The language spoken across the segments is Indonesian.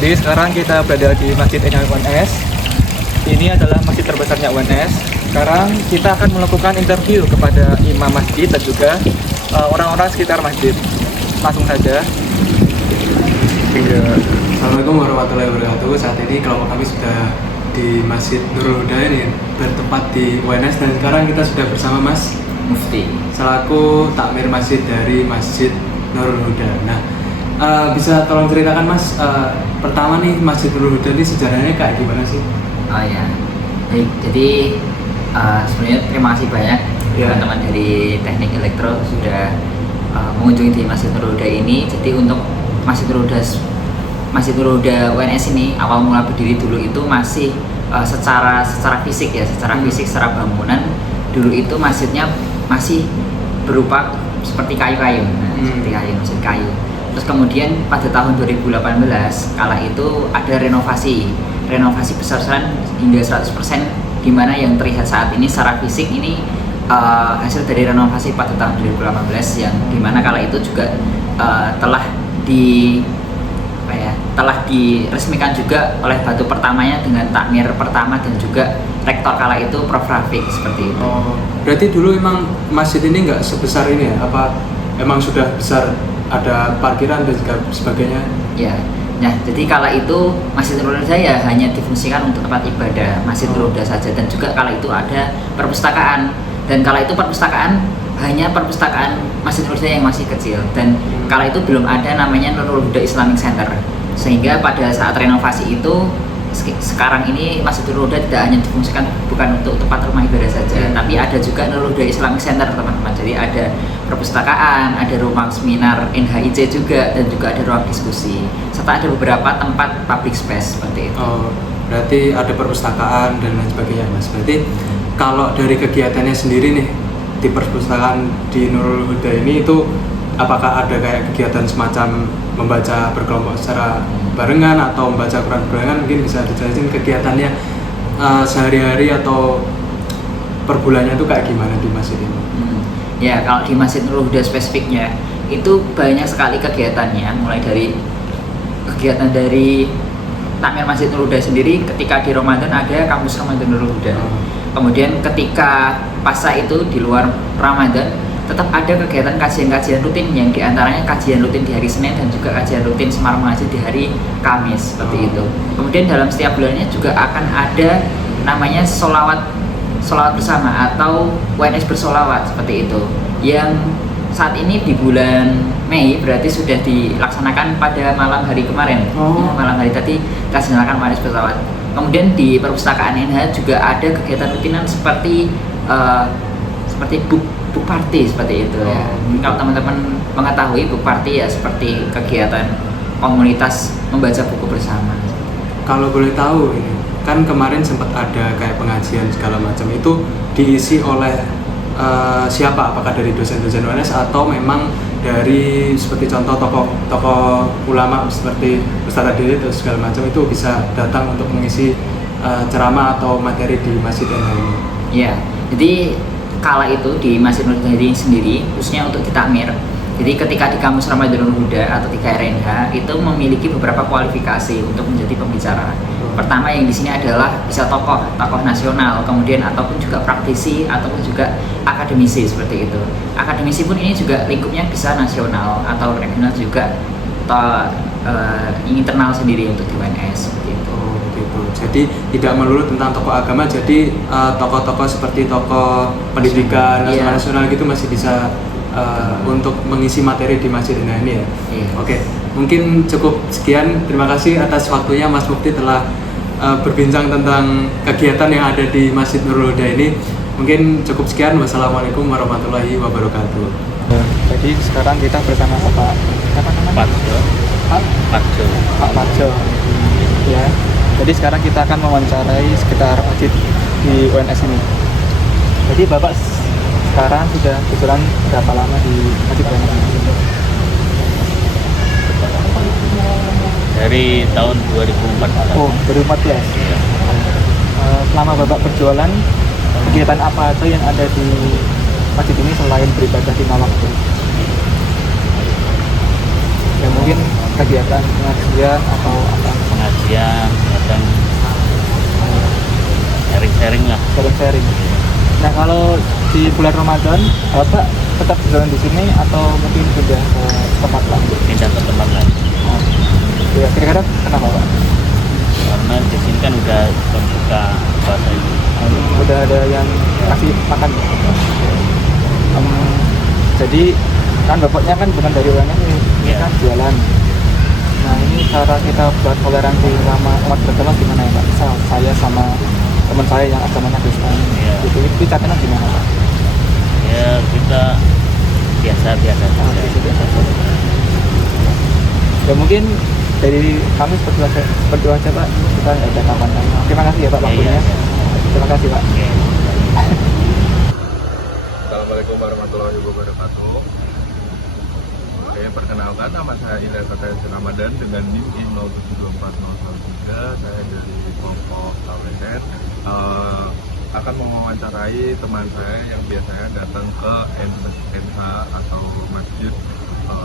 Jadi sekarang kita berada di Masjid Enha UNS. Ini adalah masjid terbesarnya UNS. Sekarang kita akan melakukan interview kepada imam masjid dan juga orang-orang sekitar masjid. Langsung saja. Assalamualaikum warahmatullahi wabarakatuh. Saat ini kelompok kami sudah di Masjid Nurul Huda ini bertempat di UNS, dan sekarang kita sudah bersama Mas Mufti selaku takmir masjid dari Masjid Nurul Huda. Nah, bisa tolong ceritakan Mas, pertama nih Masjid Nurul Huda ini sejarahnya kayak gimana sih? Oh ya, baik. Jadi sebenarnya terima kasih banyak teman-teman dari Teknik Elektro sudah mengunjungi di Masjid Nurul Huda ini. Jadi untuk Masjid Nurul Huda UNS ini awal mula berdiri dulu itu masih secara fisik ya, fisik, secara bangunan dulu itu masjidnya masih berupa seperti kayu-kayu, seperti masjid kayu. Terus kemudian pada tahun 2018 kala itu ada renovasi besar-besaran hingga 100%, di mana yang terlihat saat ini secara fisik ini hasil dari renovasi pada tahun 2018 yang dimana kala itu juga telah diresmikan juga oleh batu pertamanya dengan takmir pertama dan juga rektor kala itu Prof. Rafiq, seperti itu. Oh, berarti dulu emang masjid ini nggak sebesar ini ya? Apa emang sudah besar, ada parkiran dan juga sebagainya? Ya, nah jadi kala itu Masjid Nurul Huda ya hanya difungsikan untuk tempat ibadah Masjid Nurul Huda saja, dan juga kala itu ada perpustakaan, dan kala itu perpustakaan hanya perpustakaan Masjid Nurul Huda yang masih kecil, dan kala itu belum ada namanya Nurul Huda Islamic Center, sehingga pada saat renovasi itu sekarang ini Masjid Nurul Huda tidak hanya difungsikan bukan untuk tempat rumah ibadah saja, tapi ada juga Nurul Huda Islamic Center, teman-teman. Jadi ada perpustakaan, ada ruang seminar NHIC juga, dan juga ada ruang diskusi, serta ada beberapa tempat public space seperti itu. Oh, berarti ada perpustakaan dan lain sebagainya, Mas. Berarti kalau dari kegiatannya sendiri nih di perpustakaan di Nurul Huda ini itu apakah ada kayak kegiatan semacam membaca berkelompok secara barengan atau membaca Quran barengan? Mungkin bisa dijelasin kegiatannya sehari-hari atau per bulannya itu kayak gimana di masjid ini? Ya, kalau di Masjid Nurul Huda spesifiknya itu banyak sekali kegiatannya, mulai dari kegiatan dari takmir Masjid Nurul Huda sendiri. Ketika di Ramadan ada kampus Ramadan Nurul Huda. Kemudian ketika pasca itu di luar Ramadan tetap ada kegiatan kajian-kajian rutin, yang diantaranya kajian rutin di hari Senin dan juga kajian rutin Semar Mengaji di hari Kamis, seperti itu. Kemudian dalam setiap bulannya juga akan ada namanya solawat bersama atau UNS bersolawat, seperti itu, yang saat ini di bulan Mei berarti sudah dilaksanakan pada malam hari kemarin. Malam hari tadi kita laksanakan UNS bersolawat. Kemudian di perpustakaan NH juga ada kegiatan rutinan seperti book party, seperti itu ya. Kalau teman-teman mengetahui book party ya seperti kegiatan komunitas membaca buku bersama. Kalau boleh tahu ini, kan kemarin sempat ada kayak pengajian segala macam, itu diisi oleh siapa? Apakah dari dosen-dosen UNS atau memang dari seperti contoh tokoh ulama seperti Ustaz Adil atau segala macam itu bisa datang untuk mengisi ceramah atau materi di Masjid ini? Ya, jadi kala itu di Masjid Nurul Huda sendiri khususnya untuk di takmir. Jadi ketika di kampus Ramadanul Huda atau di KRNH itu memiliki beberapa kualifikasi untuk menjadi pembicara. Pertama yang di sini adalah bisa tokoh nasional, kemudian ataupun juga praktisi ataupun juga akademisi, seperti itu. Akademisi pun ini juga lingkupnya bisa nasional atau regional juga, atau internal sendiri untuk di UNS, seperti itu. Gitu. Jadi tidak melulu tentang tokoh agama, jadi tokoh-tokoh seperti tokoh pendidikan nasional gitu masih bisa untuk mengisi materi di masjid ini ya. Oke, mungkin cukup sekian. Terima kasih atas waktunya Mas Mufti telah berbincang tentang kegiatan yang ada di Masjid Nurul Huda ini. Mungkin cukup sekian. Wassalamualaikum warahmatullahi wabarakatuh. Jadi sekarang kita bersama Pak Parjo. Ya. Jadi sekarang kita akan mewawancarai sekitar masjid di UNS ini. Jadi Bapak sekarang sudah kebetulan berapa lama di masjid UNS ini? Dari tahun 2014. Oh, 2014. Iya. Selama Bapak berjualan, kegiatan apa aja yang ada di masjid ini selain beribadah di malam waktu? Ya mungkin kegiatan pengajian atau apa? pengajian, kadang sharing-sharing lah. sharing-sharing. Nah kalau di bulan Ramadan, Bapak tetap jalan di sini atau mungkin pindah ke tempat lain? Pindah ke tempat lain. Ya kira-kira kenapa Pak? Karena di sini kan udah membuka puasa ini. Udah ada yang kasih makan. Jadi kan bapaknya kan bukan dari UMS ini, ini Iya. kan jualan. Nah ini cara kita buat toleransi sama umat beragama gimana ya Pak? Misal saya sama teman saya yang agamanya Kristen, Iya. gitu, itu caranya gimana Pak? Ya kita biasa-biasa Nah, saja. gitu, biasa saja. Ya mungkin dari kami seperti aja Pak, kita nggak ada kapan. Terima kasih ya Pak Iya, waktunya. iya. Terima kasih Pak. Oke. Assalamualaikum warahmatullahi wabarakatuh. Oke, perkenalkan nama saya Ilyas Satya Ramadan dengan NIM 072403. Saya dari kelompok KWN. Akan mewawancarai teman saya yang biasanya datang ke NH atau Masjid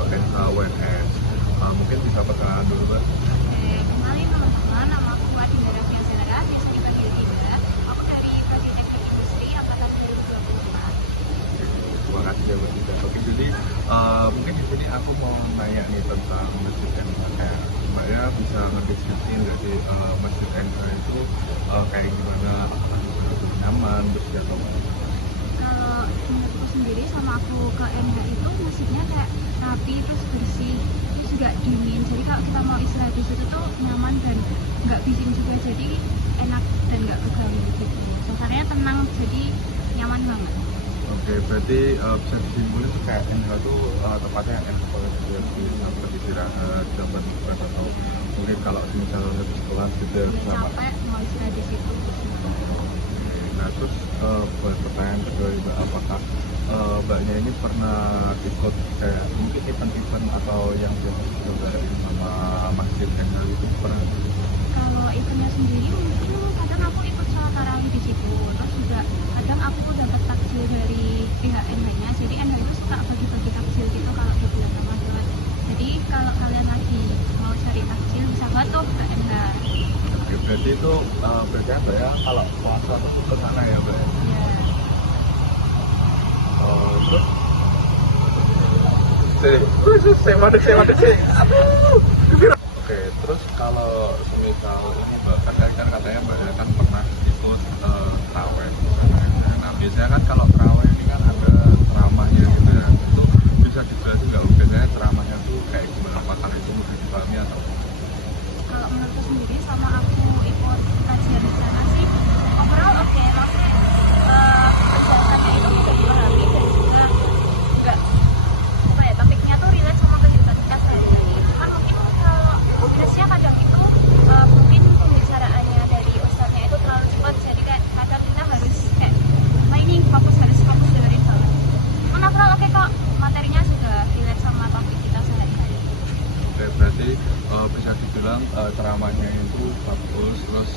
NH WNS. Mungkin bisa perkenalan dulu, Mbak. Kenalin teman-teman, nama aku Adinda Rafia Zara, biasa dipanggil Dinda. Aku dari Bagian Teknik Industri Angkatan 2024. Terima kasih ya Mbak Dinda. Oke, jadi mungkin di sini aku mau nanya nih tentang Masjid NH. Kayak Mbaknya bisa ngedeskripsi nggak sih Masjid NH itu kayak gimana? Apakah itu nyaman, bersih atau enggak? Kalau menurutku sendiri sama aku ke NH itu masjidnya kayak rapi, terus bersih, terus juga dingin. Jadi kalau kita mau istirahat di situ tuh nyaman dan nggak bising juga, jadi enak dan nggak keganggu gitu. Suasananya tenang, jadi nyaman banget. Oke, berarti bisa disimpulin tuh kayak NH tuh tempatnya enak banget ya, bisa istirahat, zaman istirahat atau mungkin kalau misalnya habis kelas gitu ya, Udah sama. capek mau istirahat di situ. Nah terus buat pertanyaan kedua Mbak, apakah Mbaknya ini pernah ikut kayak mungkin event-event atau yang diselenggarain sama Masjid NH itu pernah? Kalau eventnya sendiri mungkin kadang aku ikut sholat tarawih di situ, terus juga kadang aku dapat takjil dari pihak NH-nya. Jadi NH itu suka bagi-bagi takjil gitu kalau di bulan Ramadan. Jadi kalau kalian lagi mau cari takjil bisa bantu ke NH. Oke, berarti itu berarti apa ya kalau puasa itu ke sana ya Mbak? Ya. Terus saya mandek. Oke, terus kalau semisal ini Mbak kan katanya Mbak kan pernah ikut terawih. Nah biasanya kan kalau terawih ini kan ada ceramahnya gitu ya. Itu bisa dijelasin nggak? Biasanya ceramahnya tuh kayak gimana? Apakah itu mudah dipahami atau? Kalau menurutku sendiri sama aku ikut kajian di sana sih overall oke, maksudnya penjelasannya itu bisa dipahami dan juga enggak apa ya, topiknya tuh relate sama kehidupan kita sehari-hari. Cuman mungkin kalau minusnya kadang itu mungkin pembicaraannya dari ustadznya itu terlalu cepat, jadi kayak kadang kita harus kayak apa ini harus fokus dengerin banget. Cuman overall oke kok, materinya juga relate sama topik kita sehari-hari. Oke, berarti bisa dibilang ceramahnya itu bagus, terus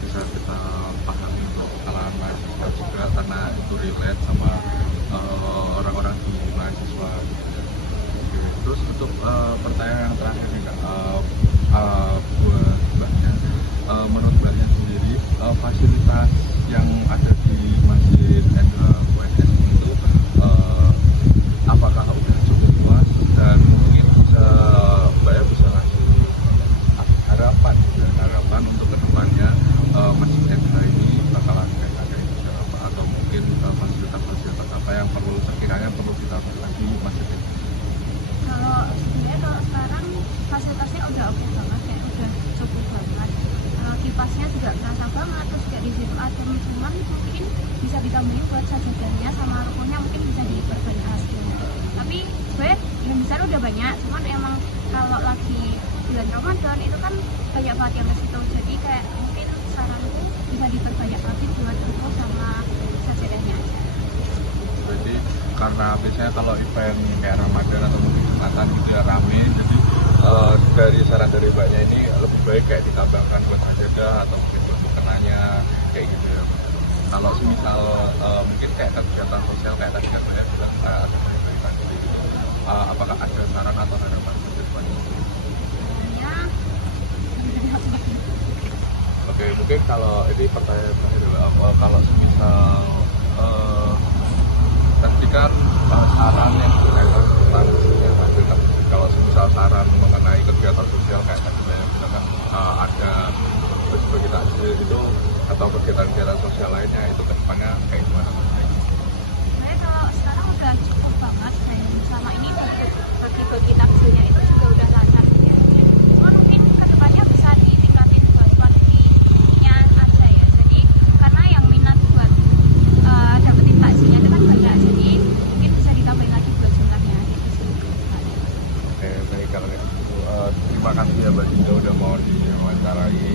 bisa kita pahami untuk kalangan mahasiswa juga karena itu relate sama orang-orang di mahasiswa. Oke, terus untuk pertanyaan yang terakhir nih Kak, buat Mbaknya, menurut Mbaknya sendiri fasilitas yang ada di Masjid NH WNS itu apakah udah cukup puas dan mungkin bisa Mbaknya bisa ngasih harapan untuk kedepannya Masjid NH ini bakalan kayak gitu apa atau mungkin fasilitas apa yang sekiranya perlu kita lagi Masjid NH. Kalau sebenarnya kalau sekarang fasilitasnya udah oke banget, kayak udah cukup banget. Kipasnya juga kerasa banget, terus juga di situ adem, cuman mungkin bisa ditambahin buat sajadahnya sama rukunnya mungkin bisa diperbanyak hasilnya. Tapi sebenarnya yang besar udah banyak, cuman emang kalau lagi bulan Ramadan itu kan banyak banget yang ke situ, jadi kayak mungkin saranku bisa diperbanyak lagi buat ruku sama sajadahnya aja. Jadi karena biasanya kalau event kayak Ramadan atau mungkin Jumatan gitu ya rame, jadi dari saran dari Mbaknya ini lebih baik kayak ditambahkan buat sajadah atau mungkin buat mukenanya kayak gitu ya. Kalau misal mungkin kayak kegiatan sosial kayak tadi yang Mbaknya bilang ada baik-baik gitu. Apakah ada saran atau harapan ke depannya? Sebenarnya Mas Diki. Oke, mungkin kalau ini pertanyaan terakhir dulu, apa kalau misal tadi kan saran yang berkaitan tentang fasilitas masjid, kalau misal saran mengenai kegiatan sosial kayak tadi saya misalkan ada bagi takjil itu atau kegiatan-kegiatan sosial lainnya itu kedepannya kayak gimana? Sebenarnya kalau sekarang udah cukup banget dan selama ini bagi-bagi takjilnya itu juga udah lancar ya. Cuma mungkin kedepannya bisa ditingkatin buat kuantitinya aja ya. Jadi karena yang minat buat dapetin takjilnya itu kan banyak, jadi mungkin bisa ditambahin lagi buat jumlahnya gitu sih. Oke, baik kalau gitu. Terima kasih ya Mbak Dinda udah mau diwawancarai.